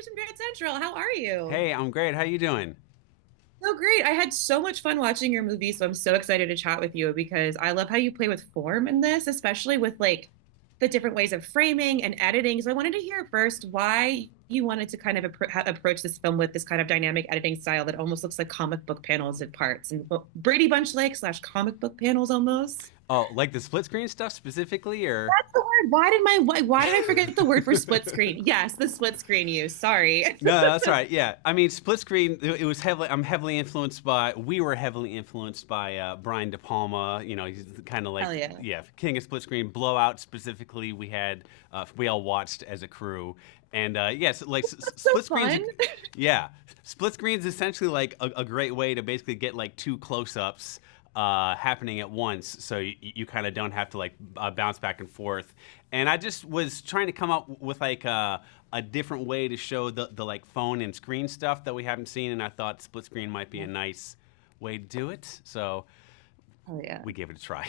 Adventures in Grand Central. How are you? Hey, I'm great. How you doing? Oh, great. I had so much fun watching your movie, so I'm so excited to chat with you because I love how you play with form in this, especially with like the different ways of framing and editing. So I wanted to hear first why you wanted to kind of approach this film with this kind of dynamic editing style that almost looks like comic book panels at parts and Brady Bunch like slash comic book panels almost. Oh, like the split screen stuff specifically, or? That's the word. Why did I forget the word for split screen? Yes, the split screen use. Sorry. No, that's all right. Yeah, I mean, split screen. It was heavily. I'm heavily influenced by. We were heavily influenced by Brian De Palma. You know, he's kind of like Hell yeah. yeah, king of split screen. Blowout specifically. We all watched as a crew, and yes, like So split screens. fun. Yeah, split screens essentially like a great way to basically get like two close-ups happening at once, so you kind of don't have to like bounce back and forth. And I just was trying to come up with like a different way to show the like phone and screen stuff that we haven't seen, and I thought split screen might be a nice way to do it. So Oh yeah. we gave it a try.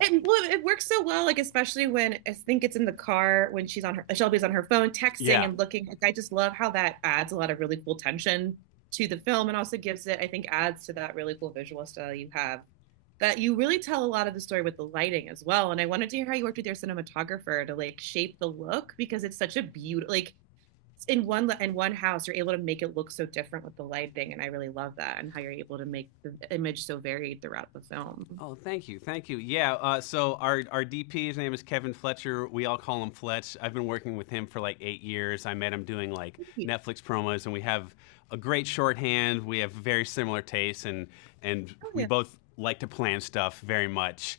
It works so well, like especially when I think it's in the car when Shelby's on her phone texting Yeah, and looking. Like, I just love how that adds a lot of really cool tension to the film and also gives it, I think, adds to that really cool visual style you have. That you really tell a lot of the story with the lighting as well. And I wanted to hear how you worked with your cinematographer to like shape the look because it's such a beautiful like in one house you're able to make it look so different with the lighting and I really love that and how you're able to make the image so varied throughout the film. oh, thank you, thank you. Yeah, so our DP, his name is Kevin Fletcher. We all call him Fletch. I've been working with him for like 8 years. I met him doing like Netflix promos, and we have a great shorthand. We have very similar tastes, and Oh we yeah. both like to plan stuff very much.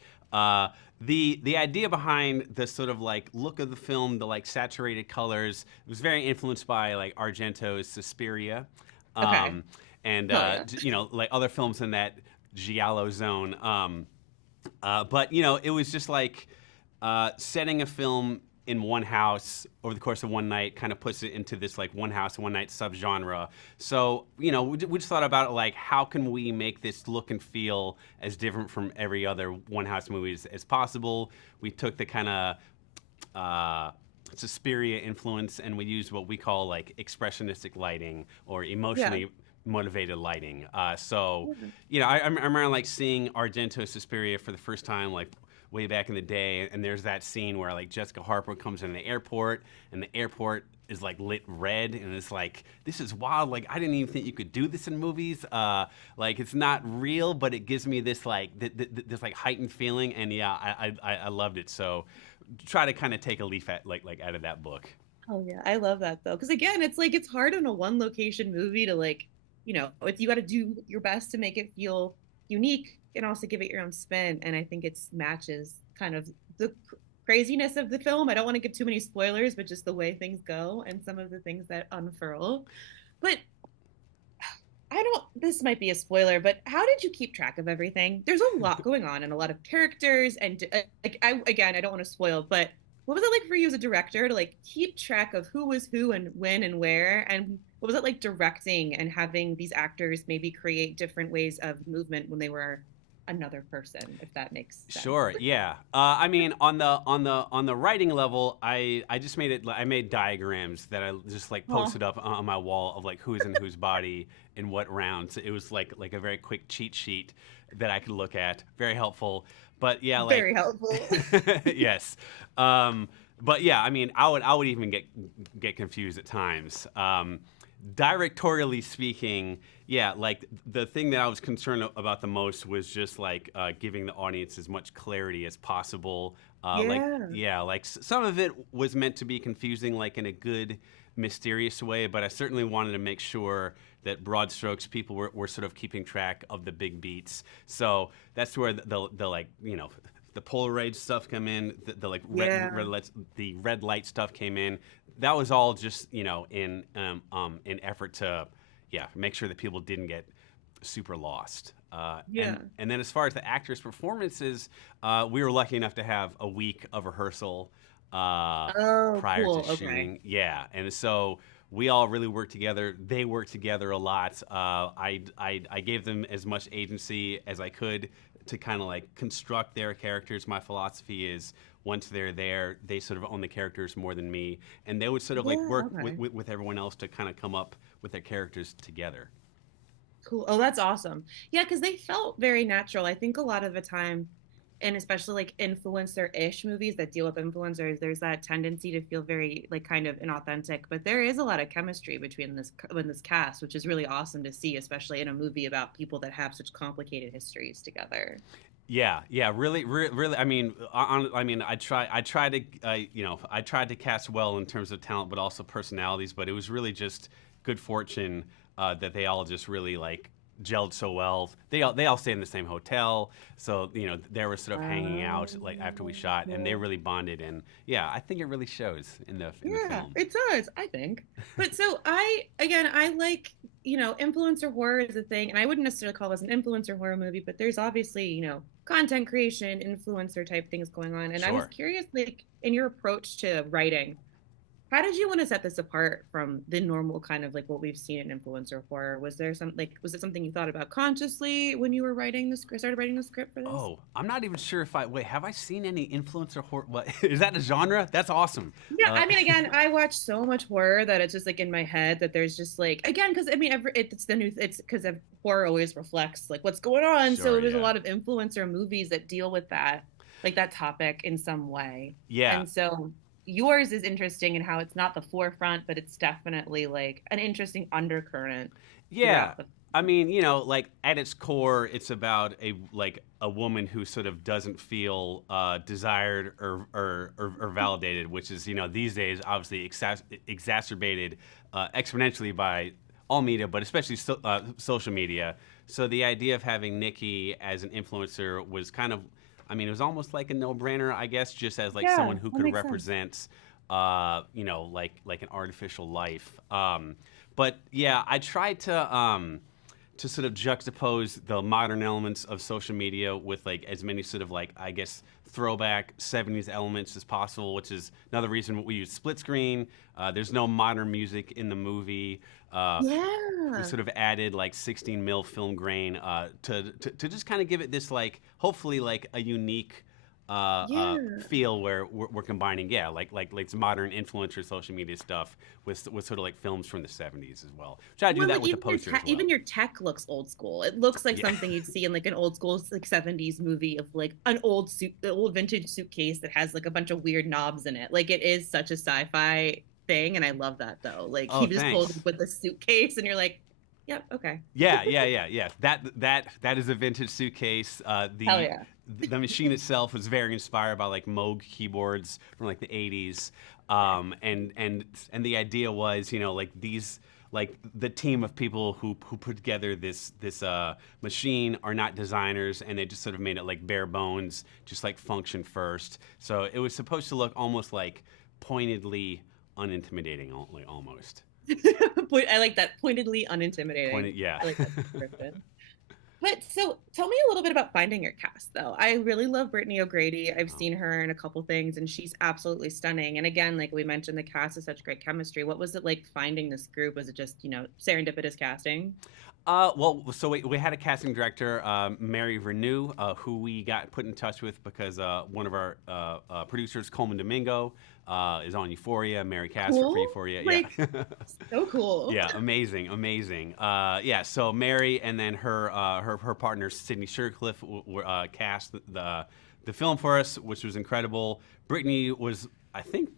The idea behind the sort of like look of the film, the like saturated colors, it was very influenced by like Argento's Suspiria, Okay. um, and Oh yeah. you know, like other films in that giallo zone. But you know, it was just like setting a film in one house over the course of one night kind of puts it into this like one house one night subgenre. So you know, we just thought about it like how can we make this look and feel as different from every other one house movie as possible. We took the kind of Suspiria influence, and we used what we call like expressionistic lighting or Yeah. emotionally motivated lighting. So, Yeah. you know, I remember like seeing Argento Suspiria for the first time, like way back in the day, and there's that scene where like Jessica Harper comes in the airport, and the airport is like lit red, and it's like this is wild. Like I didn't even think you could do this in movies. Like it's not real, but it gives me this like this like heightened feeling, and yeah, I loved it. So try to kind of take a leaf at like out of that book. Oh yeah, I love that though. Because again, it's like it's hard in a one location movie to like, it's you got to do your best to make it feel unique and also give it your own spin. And I think it's matches kind of the craziness of the film. I don't want to give too many spoilers, but just the way things go and some of the things that unfurl. But I don't, this might be a spoiler, but how did you keep track of everything? There's a lot going on and a lot of characters. And like, again, I don't want to spoil, but what was it like for you as a director to like keep track of who was who and when and where? And what was it like directing and having these actors maybe create different ways of movement when they were another person, if that makes sense? Sure. Yeah. I mean, on the writing level, I just made it. I made diagrams that I just like Oh, posted up on my wall of like who's in whose body in what rounds. It was like a very quick cheat sheet that I could look at. Very helpful. But yeah, like very helpful. yes. But yeah, I mean, I would even get confused at times. Directorially speaking, yeah, like the thing that I was concerned about the most was just like giving the audience as much clarity as possible. Like, Yeah. yeah, like some of it was meant to be confusing, like in a good, mysterious way, but I certainly wanted to make sure that broad strokes people were sort of keeping track of the big beats. So that's where the like, you know, the Polaroid stuff come in, the like Yeah. the red light stuff came in. That was all just in effort to yeah make sure that people didn't get super lost. Yeah. And then as far as the actors' performances, we were lucky enough to have a week of rehearsal Oh, prior to cool. Okay. shooting. Yeah, and so we all really worked together. They worked together a lot. I gave them as much agency as I could to kind of like construct their characters. My philosophy is once they're there, they sort of own the characters more than me, and they would sort of like Yeah, work okay. with everyone else to kind of come up with their characters together. Cool. Oh, that's awesome. Yeah, because they felt very natural. I think a lot of the time, and especially like influencer-ish movies that deal with influencers, there's that tendency to feel very like kind of inauthentic. But there is a lot of chemistry between this cast, which is really awesome to see, especially in a movie about people that have such complicated histories together. Yeah, yeah, really. I mean, I mean, I try to, I tried to cast well in terms of talent, but also personalities. But it was really just good fortune that they all just really like gelled so well. They all stayed in the same hotel, so they were sort of hanging out like after we shot, and they Cool. really bonded. And yeah, I think it really shows in the Yeah, film. it does, I think. But so I like, influencer horror is a thing, and I wouldn't necessarily call this an influencer horror movie, but there's obviously, content creation, influencer type things going on. And I was Sure. curious, like, in your approach to writing, how did you want to set this apart from the normal kind of like what we've seen in influencer horror? Was it something you thought about consciously when you were writing the script, started writing the script for this? Oh, I'm not even sure if I wait. Have I seen any influencer horror? What is that a genre? That's awesome. Yeah, I mean, again, I watch so much horror that it's just like in my head that there's just like again because I mean it's the new it's because horror always reflects like what's going on. Sure. So there's a Yeah. lot of influencer movies that deal with that like that topic in some way, Yeah. and so yours is interesting in how it's not the forefront, but it's definitely like an interesting undercurrent Yeah. throughout the. I mean, like at its core, it's about a woman who sort of doesn't feel desired or validated, which is these days obviously exacerbated exponentially by all media, but especially social media. So the idea of having Nikki as an influencer was kind of, I mean, it was almost like a no-brainer, I guess, just as like Yeah, someone who that could makes sense. represent, like an artificial life. But yeah, I tried to sort of juxtapose the modern elements of social media with like as many sort of like I guess throwback 70s elements as possible, which is another reason we use split screen. There's no modern music in the movie. We Yeah, sort of added like 16 mil film grain to just kind of give it this like hopefully like a unique yeah. feel where we're combining like some modern influencer social media stuff with sort of like films from the 70s as well. Try to do Well, that like with the poster as even well. your tech looks old school. It looks like Yeah. something you'd see in like an old school like 70s movie of like an old vintage suitcase that has like a bunch of weird knobs in it. Like it is such a sci-fi thing, and I love that though. Like he Oh, just pulled thanks. up with the suitcase, and you're like, yep, okay, Yeah. That is a vintage suitcase. hell yeah, The machine itself was very inspired by like Moog keyboards from like the 80s. And the idea was, like these like the team of people who put together this machine are not designers, and they just sort of made it like bare bones, just like function first. So it was supposed to look almost like pointedly unintimidating, almost. I like that pointedly unintimidating. Pointed, yeah. I like that description. But so tell me a little bit about finding your cast, though. I really love Brittany O'Grady. I've Oh. seen her in a couple things, and she's absolutely stunning. And again, like we mentioned, the cast is such great chemistry. What was it like finding this group? Was it just, serendipitous casting? Well, so we had a casting director, Mary Renew, who we got put in touch with because one of our producers, Coleman Domingo, is on Euphoria. Mary Casper for Cool. Euphoria. Like, Yeah. so cool. Yeah, amazing. Yeah, so Mary and then her partner Sydney Shercliffe cast the film for us, which was incredible. Brittany was, I think,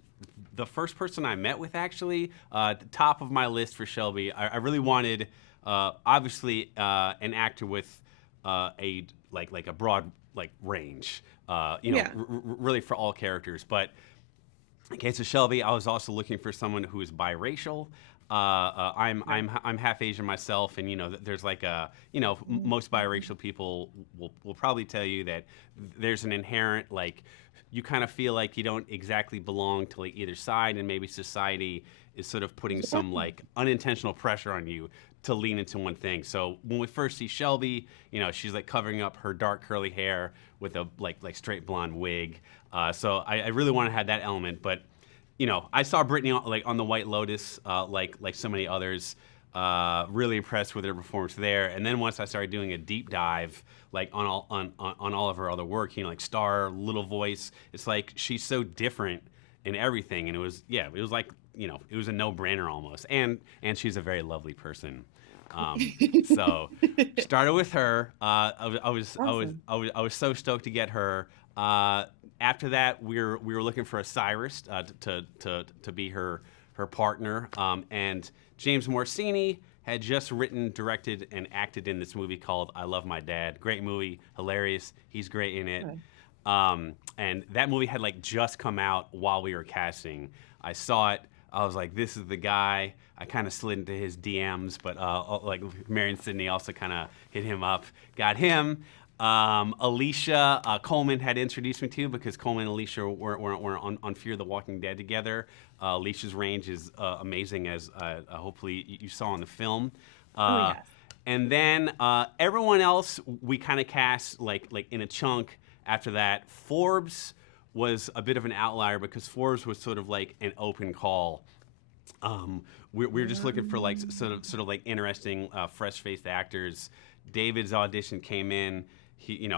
the first person I met with actually. At the top of my list for Shelby, I really wanted, obviously, an actor with a like a broad like range, Yeah. really for all characters, but. In case of Shelby, I was also looking for someone who is biracial. Right. I'm half Asian myself, and there's like most biracial people will probably tell you that there's an inherent like you kind of feel like you don't exactly belong to like either side, and maybe society is sort of putting some Yeah. like unintentional pressure on you to lean into one thing. So when we first see Shelby, she's like covering up her dark curly hair with a like straight blonde wig. So I really want to have that element, but I saw Brittany like on the White Lotus, like so many others. Really impressed with her performance there. And then once I started doing a deep dive, like on all of her other work, like Star, Little Voice, it's like she's so different in everything. And it was it was like it was a no brainer almost. And she's a very lovely person. So started with her. Awesome. I was so stoked to get her. After that, we were looking for a Cyrus to be her partner. And James Morsini had just written, directed, and acted in this movie called I Love My Dad. Great movie, hilarious. He's great in it. Okay. And that movie had like just come out while we were casting. I saw it. I was like, this is the guy. I kind of slid into his DMs, but like Marion Sidney also kind of hit him up. Got him. Alicia Coleman had introduced me to because Coleman and Alicia were on Fear the Walking Dead together. Alicia's range is amazing, as hopefully you saw in the film. Oh yes. And then everyone else we kind of cast like in a chunk. After that, Forbes was a bit of an outlier because Forbes was sort of like an open call. We were just looking for like sort of like interesting, fresh-faced actors. David's audition came in. He,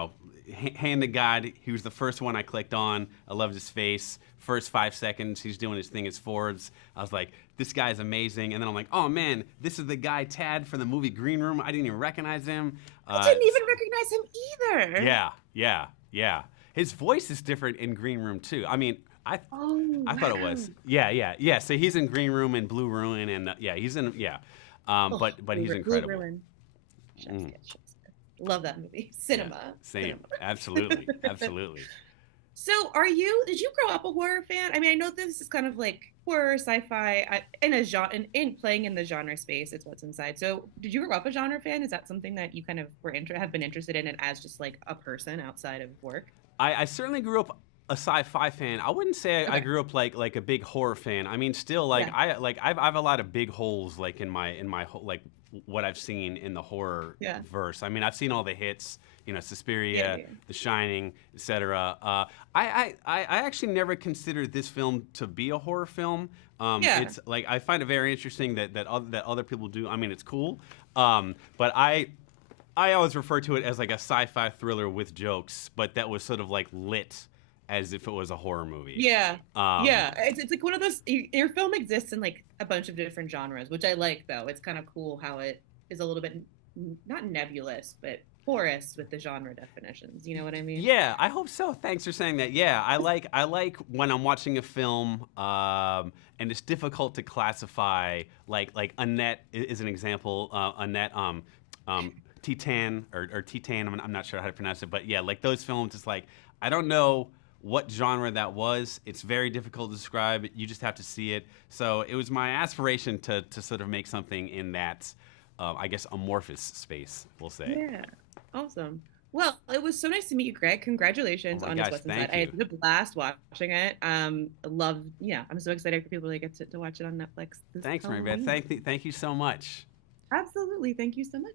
hand to God, he was the first one I clicked on. I loved his face. First 5 seconds, he's doing his thing as Forbes. I was like, this guy's amazing. And then I'm like, oh man, this is the guy Tad from the movie Green Room. I didn't even recognize him. I didn't even recognize him either. Yeah. His voice is different in Green Room too. I mean, I thought it was. Wow. Yeah. So he's in Green Room and Blue Ruin, and he's in but he's incredible. Blue Ruin. Chef's Mm. kiss, chef's kiss. Love that movie. Cinema. Same. Cinema. Absolutely. So, did you grow up a horror fan? I mean, I know this is kind of like horror, sci-fi, in a genre, in playing in the genre space. It's what's inside. So, did you grow up a genre fan? Is that something that you kind of have been interested in, and as just like a person outside of work? I certainly grew up a sci-fi fan. I wouldn't say I Okay. grew up like a big horror fan. I mean, still like Yeah. I have a lot of big holes like in my like what I've seen in the horror Yeah. verse. I mean, I've seen all the hits, Suspiria, Yeah. The Shining, etc. I actually never considered this film to be a horror film. Yeah. It's like I find it very interesting that other people do. I mean, it's cool, but I always refer to it as like a sci-fi thriller with jokes, but that was sort of like lit as if it was a horror movie. Yeah. Um, Yeah. It's like one of those, your film exists in like a bunch of different genres, which I like though. It's kind of cool how it is a little bit not nebulous, but porous with the genre definitions. You know what I mean? Yeah, I hope so. Thanks for saying that. Yeah, I like when I'm watching a film, and it's difficult to classify. Like Annette is an example. Annette, Titan or Titan. I'm not sure how to pronounce it, but yeah, like those films. It's like I don't know what genre that was. It's very difficult to describe. You just have to see it. So it was my aspiration to sort of make something in that, I guess, amorphous space, we'll say. Yeah. Awesome. Well, it was so nice to meet you, Greg. Congratulations Oh my on gosh, Just What's Inside. thank I had you. such a blast watching it. I'm so excited for people to get to watch it on Netflix this Thanks, Mary Beth. Halloween. Thank you so much. Absolutely. Thank you so much.